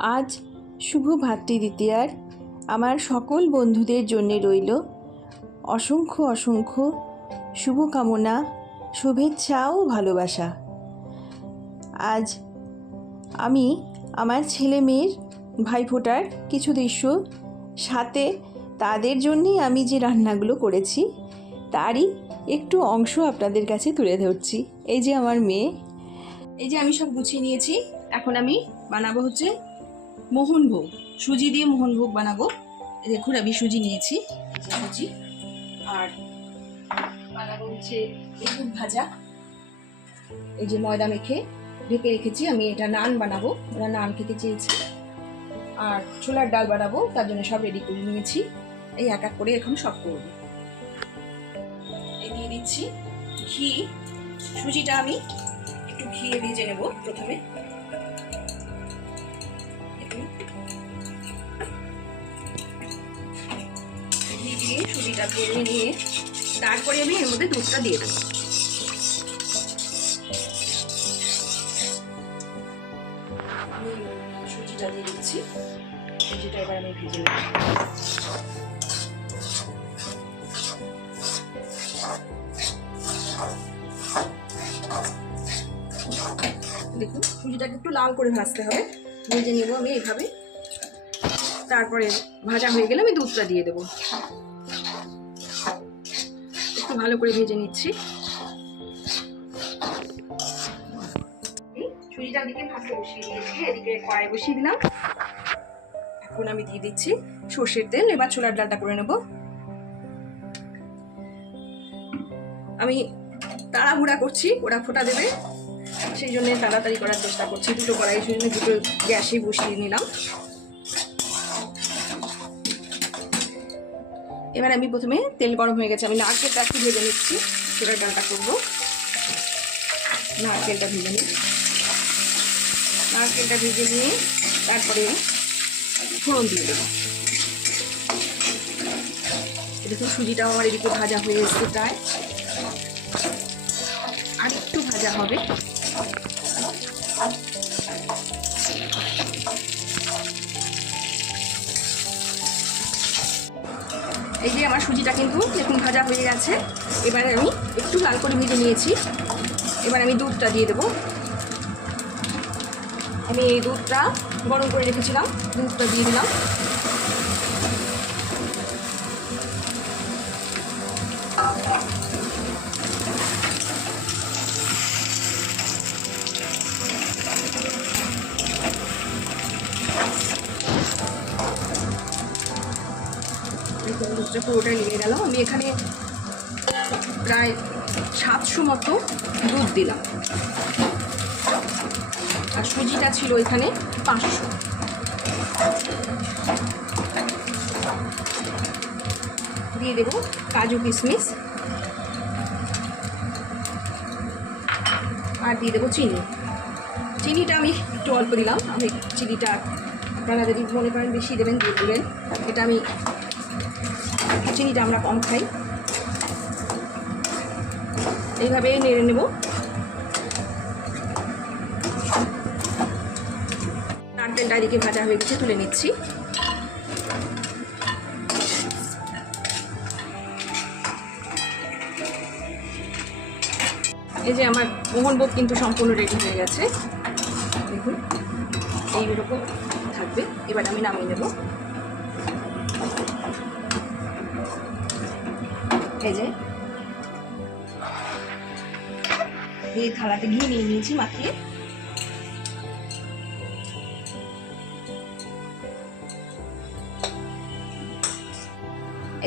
আজ শুভ ভাতৃদ্বিতীয়ার আমার সকল বন্ধুদের জন্যে রইল অসংখ্য অসংখ্য শুভকামনা, শুভেচ্ছা ও ভালোবাসা। আজ আমি আমার ছেলে মেয়ের ভাইফোঁটার কিছু দৃশ্য, সাথে তাদের জন্যই আমি যে রান্নাগুলো করেছি, তারই একটু অংশ আপনাদের কাছে তুলে ধরছি। এই যে আমার মেয়ে, এই যে আমি সব গুছিয়ে নিয়েছি, এখন আমি বানাবো হচ্ছে মোহনভোগ সুজি দিয়ে মোহনভোগ বানাবো। দেখুন, আমি সুজি নিয়েছি সুজি। আর বানাবো হচ্ছে বেগুন ভাজা। এই যে ময়দা মেখে ঢেকে রেখেছি, আমি এটা নান বানাবো। ওরা নান খেতে চেয়েছি। আর ছোলার ডাল বানাবো, তার জন্য সব রেডি করে নিয়েছি। এই এক এক করে এখন সব করব। এই দিয়ে দিচ্ছি ঘি। সুজিটা আমি একটু ঘিয়ে ভেজে নেব প্রথমে। সুজিটা ভেজে নিয়ে তারপরে আমি এর মধ্যে দুধটা দিয়ে দেবো। দেখুন সুজিটাকে একটু লাল করে ভাজতে হবে। ভেজে নেব আমি এইভাবে। তারপরে ভাজা হয়ে গেলে আমি দুধটা দিয়ে দেবো। ভালো করে ভেজে নিচ্ছি। এই সুজিটার দিকে বসিয়ে কড়াই বসিয়ে দিলাম। এখন আমি দিয়ে দিচ্ছি সর্ষের তেল, এবার ছোলার ডালটা করে নেব। আমি তাড়াহুড়া করছি, ওরা ফোটা দেবে। সেই জন্য তাড়াতাড়ি করার চেষ্টা করছি, দুটো কড়াই জন্য দুটো গ্যাসে বসিয়ে নিলাম। এবার আমি প্রথমে তেল গরম হয়ে গেছে, আমি নারকেলটা একটু ভেজে নিচ্ছি। ছোলার ডালটা করব। নারকেলটা ভেজে নিই। নারকেলটা ভেজে নিয়ে তারপরে ফোড়ন দিয়ে দেবো। দেখুন সুজিটাও আমার এদিকে ভাজা হয়ে এসছে প্রায়। আর একটু ভাজা হবে। এই যে আমার সুজিটা কিন্তু দেখুন ভাজা হয়ে গেছে। এবারে আমি একটু লাল করে ভেজে নিয়েছি। এবার আমি দুধটা দিয়ে দেবো। আমি এই দুধটা গরম করে রেখেছিলাম, দুধটা দিয়ে দিলাম। দুধটা পুরোটাই লেগে গেল। আমি এখানে প্রায় সাতশো মতো দুধ দিলাম। আর সুজিটা ছিল এখানে পাঁচশো। দিয়ে দেবো কাজু কিশমিশ। আর দিয়ে দেবো চিনি। চিনিটা আমি একটু অল্প দিলাম। আমি চিনিটা আপনারা যদি মনে করেন বেশি দেবেন, দিয়ে দেবেন। এটা আমি চিনিটা আমরা কম খাই। এইভাবে নেড়ে নেব। নারকেলটা এদিকে ভাজা হয়ে গেছে, তুলে নিচ্ছি। এই যে আমার মোহনভোগ কিন্তু সম্পূর্ণ রেডি হয়ে গেছে। দেখুন, এইরকম থাকবে। এবার আমি নামিয়ে নেব। এই যে। এই থালাতে ঘি নিয়ে নিয়েছি মাখিয়ে।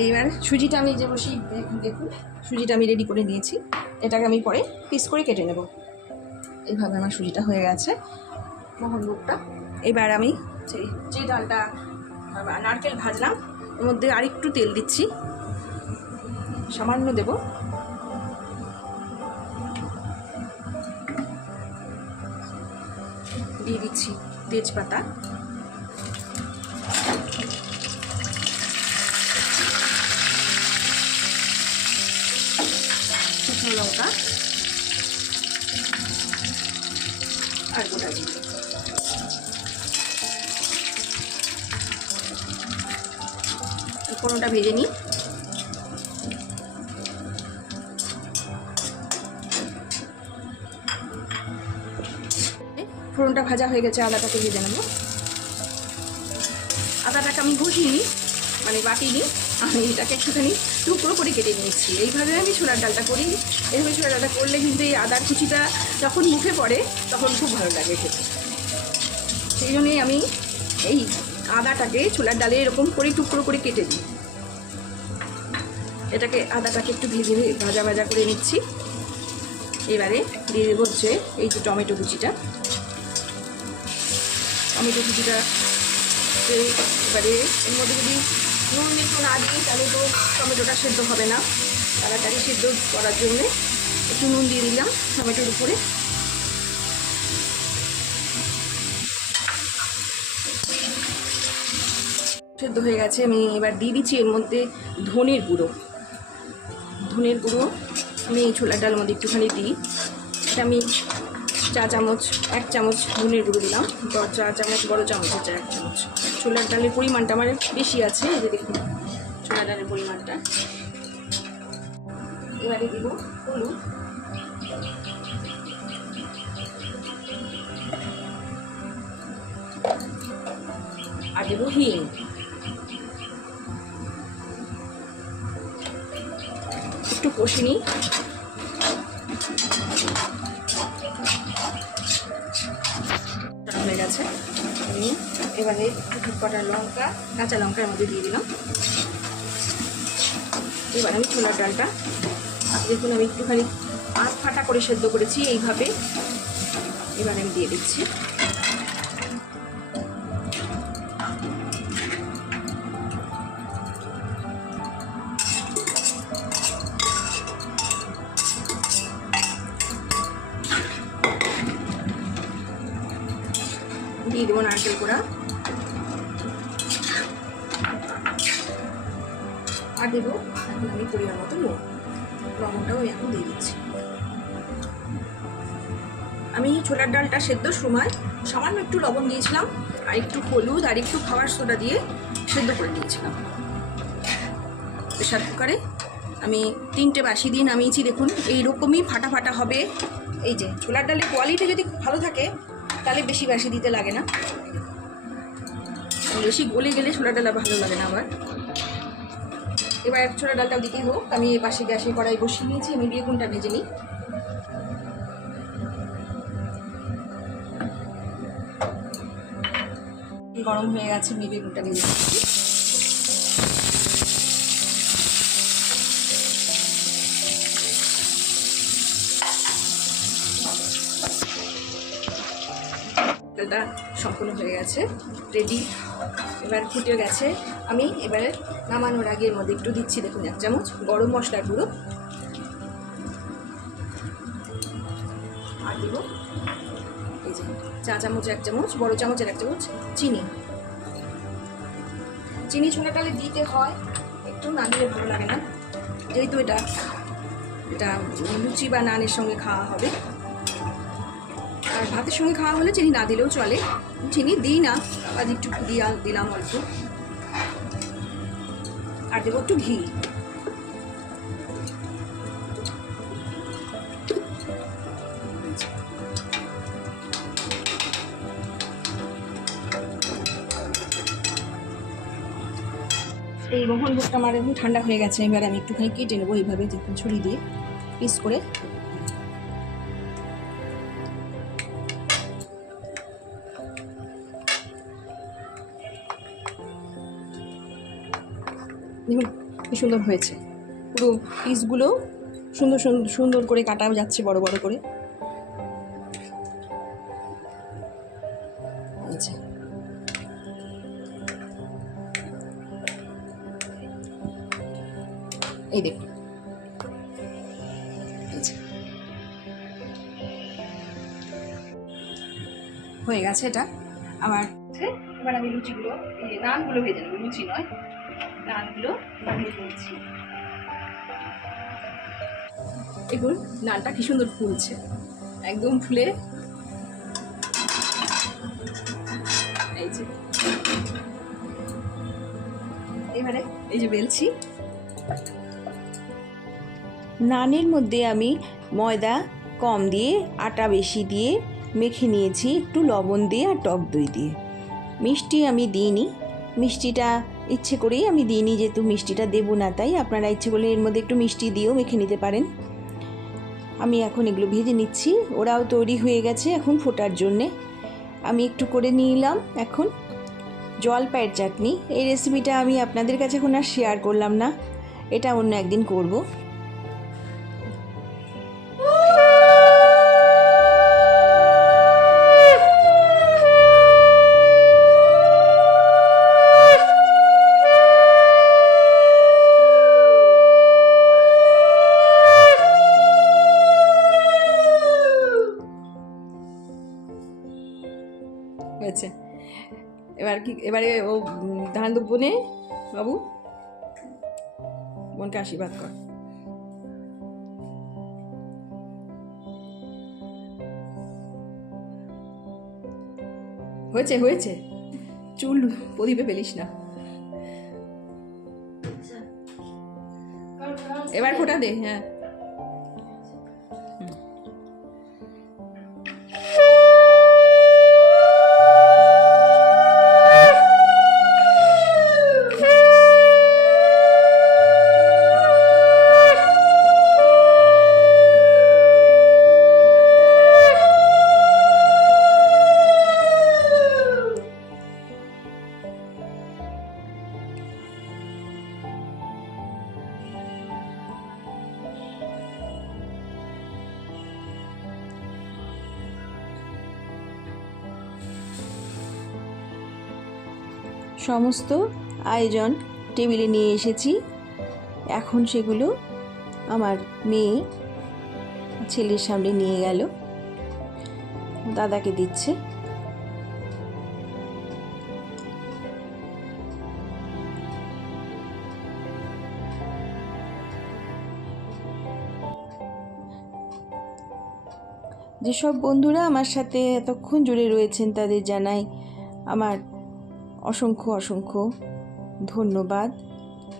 এইবার সুজিটা আমি যে বসি দেখুন, সুজিটা আমি রেডি করে নিয়েছি এটাকে আমি পরে পিস করে কেটে নেব। এইভাবে আমার সুজিটা হয়ে গেছে। মোহনভোগটা এবার আমি যে যে ডালটা নারকেল ভাজলাম ওর মধ্যে আরেকটু তেল দিচ্ছি। সামান্য দেব। দিয়ে দিচ্ছি তেজপাতা। শুকনো লঙ্কা। আর গোটা জিরে। কোনোটা ভেজে নিই। ফোড়নটা ভাজা হয়ে গেছে আদাটাকে ভেজে নেব আদাটাকে আমি ঘষিনি মানে বাটিনি, আমি এটাকে একটুখানি টুকরো করে কেটে নিয়েছি। এইভাবে আমি ছোলার ডালটা করি। এইভাবে ছোলার ডালটা করলে কিন্তু এই আদার কুচিটা যখন মুখে পড়ে, তখন খুব ভালো লাগে খেতে। সেই জন্যই আমি এই আদাটাকে ছোলার ডালে এরকম করে টুকরো করে কেটে দিই। এটাকে, আদাটাকে একটু ভেজে ভাজা ভাজা করে নিচ্ছি। এবারে দিয়ে দেবো হচ্ছে এই যে টমেটো কুচিটা। টমেটো কুচিটা তে এবারে এর মধ্যে যদি নুন একটু না দিই, তাহলে তো টমেটোটা সেদ্ধ হবে না। তাড়াতাড়ি সেদ্ধ করার জন্যে একটু নুন দিয়ে দিলাম টমেটোর উপরে। সেদ্ধ হয়ে গেছে। আমি এবার দিয়ে দিচ্ছি এর মধ্যে ধনের গুঁড়ো। ধনের গুঁড়ো আমি ছোলার ডালের মধ্যে একটুখানি দিই। এটা আমি চা চামচ, এক চামচ ধনের গুঁড়ো দিলাম। চা চামচ, বড় চামচ হচ্ছে এক চামচ। ছোলার ডালের পরিমাণটা আমার বেশি আছে, এই যে দেখুন, ছোলার ডালের পরিমাণটা। এবারে দিব হলুদ। আর দেবো হিং। একটু কষে নিই। এবারে কটা লঙ্কা, কাঁচা লঙ্কার মধ্যে দিয়ে দিলাম। এবার আমি ছোলার ডালটা, দেখুন আমি একটুখানি আধ ফাটা করে সেদ্ধ করেছি এইভাবে। এবার আমি দিয়ে দিচ্ছি। আর দেবো এখন আমি পরিমাণ মতো নুন। লবণটাও এখন দিয়ে দিচ্ছি। আমি ছোলার ডালটা সেদ্ধর সময় সামান্য একটু লবণ দিয়েছিলাম, আর একটু হলুদ, আর একটু খাবার সোডা দিয়ে সেদ্ধ করে দিয়েছিলাম প্রেশার কুকারে আমি তিনটে বাসি দিয়ে নামিয়েছি, দেখুন, এইরকমই ফাটা ফাটা হবে। এই যে, ছোলার ডালের কোয়ালিটি যদি ভালো থাকে, তাহলে বেশি বাসি দিতে লাগে না। বেশি গলে গেলে ছোলার ডাল ভালো লাগে না আবার। এবার এক ছোটা ডালটাও দিকে হোক আমি এ পাশে গ্যাসে কড়াই বসিয়ে নিয়েছি আমি বেগুনটা ভেজে নিই। গরম হয়ে গেছে, আমি বেগুনটা ভেজে নিচ্ছি। ডালটা সম্পূর্ণ হয়ে গেছে রেডি এবার ফুটে গেছে, আমি এবারে নামানোর আগে এর মধ্যে একটু দিচ্ছি, দেখুন, এক চামচ গরম মশলার গুঁড়ো। আর দেবো এই যে চা চামচ, এক চামচ, বড় চামচের এক চামচ চিনি। চিনি ছোলা ডালে দিতে হয়, একটু না দিলে ভালো লাগে না। যেহেতু এটা এটা লুচি বা নানের সঙ্গে খাওয়া হবে। ভাতের সঙ্গে খাওয়া হলে চিনি না দিলেও চলে। চিনি দিই না, আজ একটু দিয়া দিলাম অল্প। আর দেবো একটু ঘি। এই মোহনভোগটা আমার এখন ঠান্ডা হয়ে গেছে, এবার আমি একটুখানি কেটে নেব এইভাবে, দেখুন, ছুরি দিয়ে পিস করে। কি সুন্দর হয়েছে। পুরো পিসগুলো সুন্দর সুন্দর করে কাটা যাচ্ছে, বড় বড় করে। এই এই দেখুন। হয়ে গেছে এটা। আমার এবার আমি লুচিগুলো নানগুলো ভেজে নেব, লুচি নয়। নানগুলো ভেজে নিচ্ছি দেখুন নানটা কি সুন্দর ফুলছে। একদম ফুলে এই যে। এবারে এই যে বেলছি। নানের মধ্যে আমি ময়দা কম দিয়ে আটা বেশি দিয়ে মেখে নিয়েছি। একটু লবণ দিয়ে আর টক দই দিয়ে। মিষ্টি আমি দিইনি। মিষ্টিটা ইচ্ছে করেই আমি দিইনি যেহেতু মিষ্টিটা দেবো না, তাই আপনারা ইচ্ছে করলে এর মধ্যে একটু মিষ্টি দিয়েও মেখে নিতে পারেন। আমি এখন এগুলো ভেজে নিচ্ছি, ওরাও তৈরি হয়ে গেছে এখন ফোটার জন্যে। আমি একটু করে নিলাম এখন জলপাইয়ের চাটনি। এই রেসিপিটা আমি আপনাদের কাছে এখন আর শেয়ার করলাম না, এটা অন্য একদিন করব। এবার ও ধান দেবো নে বাবু। বোনকে আশীর্বাদ কর। হয়েছে হয়েছে। চুল প্রদীপে পেলিস না। এবার ফোটা দে হ্যাঁ। সমস্ত আয়োজন টেবিলে নিয়ে এসেছি। এখন সেগুলো আমার মেয়ে ছেলের সামনে নিয়ে গেল। দাদাকে দিচ্ছে। যেসব বন্ধুরা আমার সাথে এতক্ষণ জুড়ে রয়েছেন তাদের জানাই আমার অসংখ্য অসংখ্য ধন্যবাদ।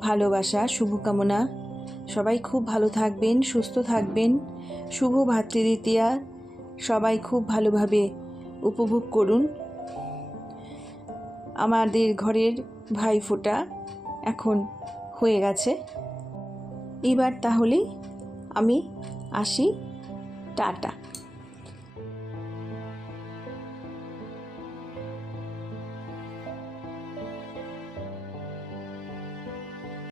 ভালোবাসা, শুভকামনা। সবাই খুব ভালো থাকবেন, সুস্থ থাকবেন। শুভ ভাতৃদ্বিতীয়া। সবাই খুব ভালোভাবে উপভোগ করুন। আমাদের ঘরের ভাইফোঁটা এখন হয়ে গেছে। এবার তাহলে আমি আসি। টাটা।